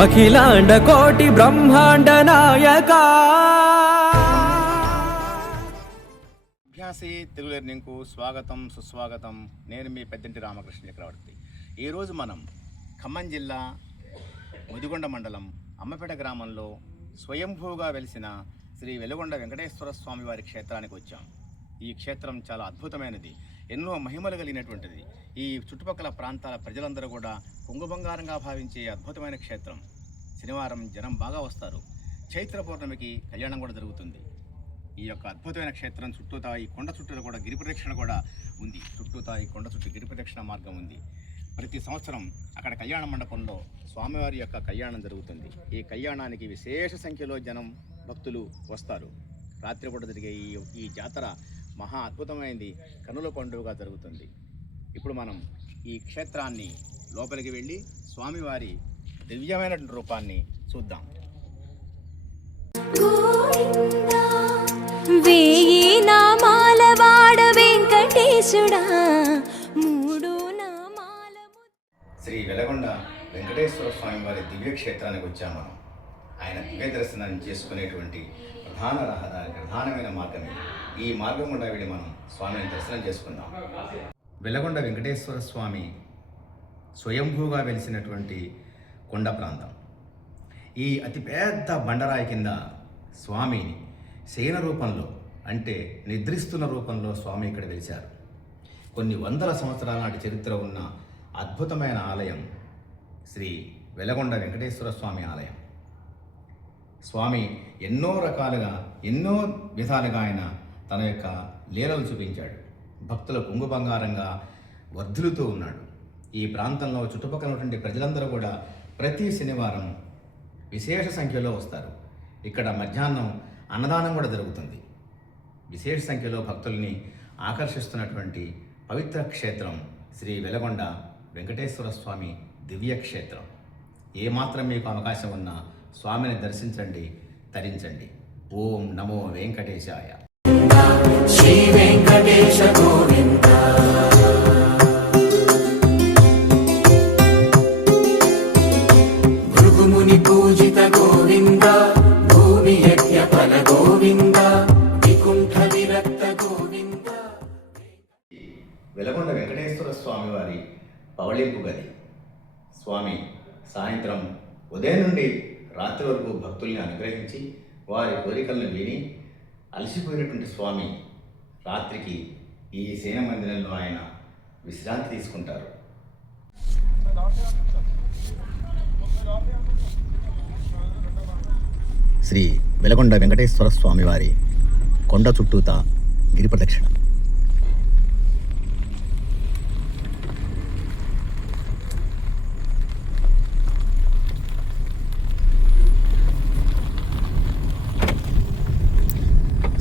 అఖిలాండ కోటి బ్రహ్మాండ నాయక. అభ్యాసి తెలుగు లెర్నింగ్కు స్వాగతం సుస్వాగతం. నేను మీ పెద్దంటి రామకృష్ణ చక్రవర్తి. ఈరోజు మనం ఖమ్మం జిల్లా ముదిగొండ మండలం అమ్మపేట గ్రామంలో స్వయంభూగా వెలిసిన శ్రీ వెలుగొండ వెంకటేశ్వర స్వామి వారి క్షేత్రానికి వచ్చాం. ఈ క్షేత్రం చాలా అద్భుతమైనది, ఎన్నో మహిమలు కలిగినటువంటిది. ఈ చుట్టుపక్కల ప్రాంతాల ప్రజలందరూ కూడా కుంగుబంగారంగా భావించే అద్భుతమైన క్షేత్రం. శనివారం జనం బాగా వస్తారు. చైత్ర పౌర్ణమికి కళ్యాణం కూడా జరుగుతుంది. ఈ యొక్క అద్భుతమైన క్షేత్రం చుట్టూతా ఈ కొండ చుట్టూ కూడా గిరి ప్రదక్షిణ కూడా ఉంది. చుట్టూతా ఈ కొండ చుట్టూ గిరి ప్రదక్షిణ మార్గం ఉంది. ప్రతి సంవత్సరం అక్కడ కళ్యాణ మండపంలో స్వామివారి యొక్క కళ్యాణం జరుగుతుంది. ఈ కళ్యాణానికి విశేష సంఖ్యలో జనం భక్తులు వస్తారు. రాత్రిపూట జరిగే ఈ జాతర మహా అద్భుతమైనది, కనుల పండుగగా జరుగుతుంది. ఇప్పుడు మనం ఈ క్షేత్రాన్ని లోపలికి వెళ్ళి స్వామివారి దివ్యమైన రూపాన్ని చూద్దాం. వేయి నామాల వాడ వెంకటేశుడా, మూడు నామాల. శ్రీ వెలగొండ వెంకటేశ్వర స్వామి వారి దివ్య క్షేత్రానికి వచ్చాము. మనం ఆయన దివ్య దర్శనాన్ని చేసుకునేటువంటి ప్రధాన రహదారి, ప్రధానమైన మార్గమే. ఈ మార్గం గుండా వెళ్ళి మనం స్వామిని దర్శనం చేసుకుందాం. వెలగొండ వెంకటేశ్వర స్వామి స్వయంభూగా వెలిసినటువంటి కొండ ప్రాంతం. ఈ అతిపెద్ద బండరాయి కింద స్వామి శయన రూపంలో, అంటే నిద్రిస్తున్న రూపంలో స్వామి ఇక్కడ వెలిశారు. కొన్ని వందల సంవత్సరాల నాటి చరిత్ర ఉన్న అద్భుతమైన ఆలయం శ్రీ వెలగొండ వెంకటేశ్వర స్వామి ఆలయం. స్వామి ఎన్నో రకాలుగా, ఎన్నో విధాలుగా ఆయన తన యొక్క లీలలు చూపించాడు. భక్తుల కుంగు బంగారంగా వర్ధులుతూ ఉన్నాడు. ఈ ప్రాంతంలో చుట్టుపక్కల ఉన్నటువంటి ప్రజలందరూ కూడా ప్రతి శనివారం విశేష సంఖ్యలో వస్తారు. ఇక్కడ మధ్యాహ్నం అన్నదానం కూడా జరుగుతుంది. విశేష సంఖ్యలో భక్తుల్ని ఆకర్షిస్తున్నటువంటి పవిత్ర క్షేత్రం శ్రీ వెలగొండ వెంకటేశ్వర స్వామి దివ్య క్షేత్రం. ఏమాత్రం మీకు అవకాశం ఉన్నా స్వామిని దర్శించండి, తరించండి. ఓం నమో వెంకటేశాయ. శ్రీ వెంకటేశ గోవింద. భృగుముని పూజిత గోవింద, భూమి యజ్ఞ ఫల గోవింద, వికుంఠ విరక్త గోవింద. వెలగొండ వెంకటేశ్వర స్వామి వారి పవళింపు గది. స్వామి సాయంత్రం ఉదయం నుండి రాత్రి వరకు భక్తుల్ని అనుగ్రహించి వారి కోరికలను విని అలసిపోయినటువంటి స్వామి రాత్రికి ఈ శయన మందిరంలో ఆయన విశ్రాంతి తీసుకుంటారు. శ్రీ వెలగొండ వెంకటేశ్వర స్వామి వారి కొండ చుట్టూత గిరి ప్రదక్షిణ.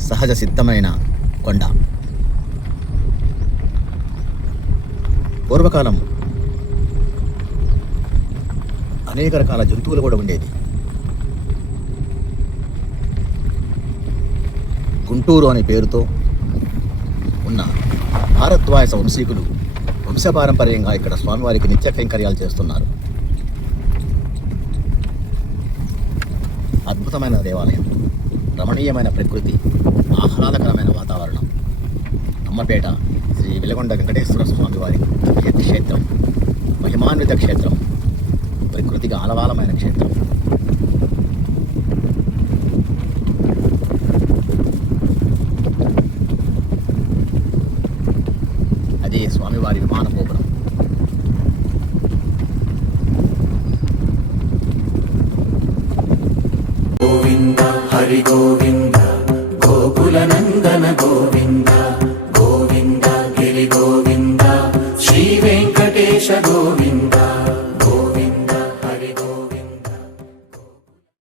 సహజ సిద్ధమైన కొండ. పూర్వకాలం అనేక రకాల జంతువులు కూడా ఉండేది. గుంటూరు అనే పేరుతో ఉన్న భారద్వాజ వంశీకులు వంశపారంపర్యంగా ఇక్కడ స్వామివారికి నిత్య కైంకర్యాలు చేస్తున్నారు. అద్భుతమైన దేవాలయం, రమణీయమైన ప్రకృతి, ఆహ్లాదకరమైన వాతావరణం. అమ్మపేట శ్రీ వెలగొండ వెంకటేశ్వర స్వామి వారి క్షేత్రం మహిమాన్విత క్షేత్రం, ప్రకృతికి ఆలవాలమైన క్షేత్రం. అదే స్వామివారి విమాన గోపురం. గోవింద హరి గోవింద, గోకుల నందన గోవింద, గోవింద గిరి గోవింద, శ్రీ వెంకటేశ గోవింద.